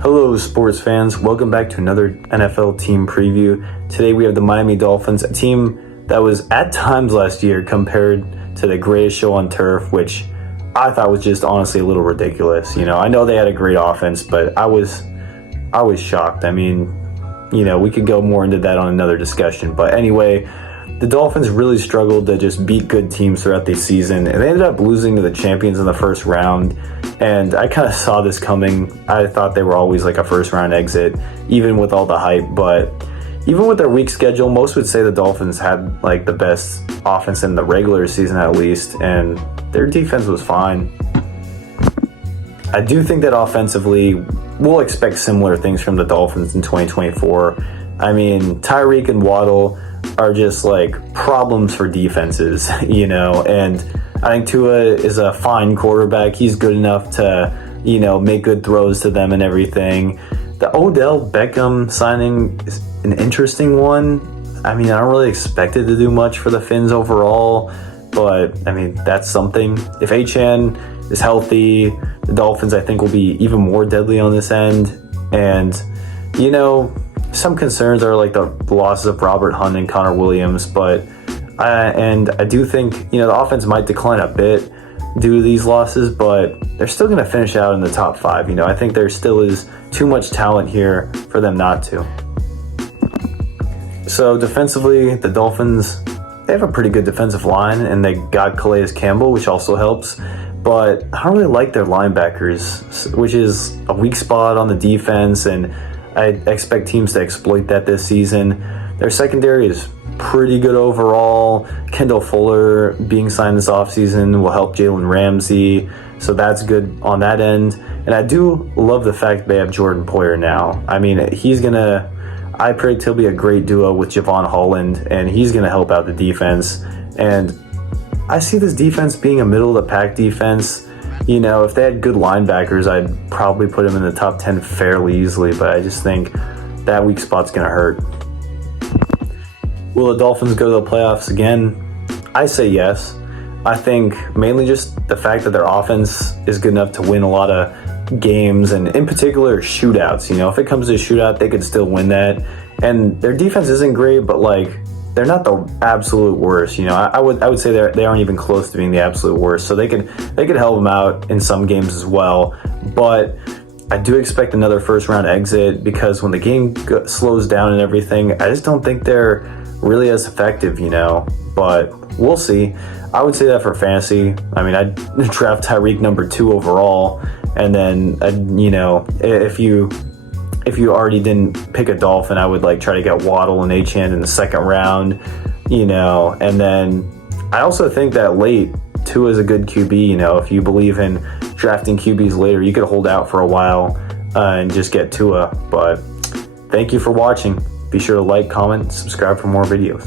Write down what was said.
Hello, sports fans. Welcome back to another NFL team preview. Today we have the Miami Dolphins, a team that was at times last year compared to the greatest show on turf, which I thought was just honestly a little ridiculous. I know they had a great offense, but I was shocked. I mean, we could go more into that on another discussion. But anyway, the Dolphins really struggled to just beat good teams throughout the season, and they ended up losing to the champions in the first round. And I kind of saw this coming. I thought they were always like a first round exit, even with all the hype. But even with their weak schedule, most would say the Dolphins had like the best offense in the regular season at least, and their defense was fine. I do think that offensively, we'll expect similar things from the Dolphins in 2024. I mean, Tyreek and Waddle are just like problems for defenses, and I think Tua is a fine quarterback. He's good enough to, make good throws to them and everything. The Odell Beckham signing is an interesting one. I mean, I don't really expect it to do much for the Finns overall, but I mean, that's something. If Achane is healthy, the Dolphins, I think, will be even more deadly on this end. And, some concerns are like the losses of Robert Hunt and Connor Williams, but I do think, the offense might decline a bit due to these losses, but they're still going to finish out in the top 5. I think there still is too much talent here for them not to. So defensively, the Dolphins, they have a pretty good defensive line, and they got Calais Campbell, which also helps. But I don't really like their linebackers, which is a weak spot on the defense, and I expect teams to exploit that this season. Their secondary is pretty good overall. Kendall Fuller being signed this offseason will help Jalen Ramsey, so that's good on that end. And I do love the fact they have Jordan Poyer now. I mean, I predict he'll be a great duo with Javon Holland, and he's going to help out the defense. And I see this defense being a middle-of-the-pack defense. If they had good linebackers, I'd probably put them in the top 10 fairly easily, but I just think that weak spot's going to hurt. Will the Dolphins go to the playoffs again? I say yes. I think mainly just the fact that their offense is good enough to win a lot of games, and in particular shootouts. If it comes to a shootout, they could still win that. And their defense isn't great, but they're not the absolute worst. I would say they aren't even close to being the absolute worst. So they could help them out in some games as well. But I do expect another first round exit, because when the game slows down and everything, I just don't think they're really as effective. But we'll see. I would say that for fantasy. I mean, I'd draft Tyreek number 2 overall, and then if you already didn't pick a Dolphin, I would try to get Waddle and Achane in the second round, and then I also think that late Tua is a good QB. If you believe in drafting QBs later, you could hold out for a while and just get Tua. But thank you for watching. Be sure to like, comment, subscribe for more videos.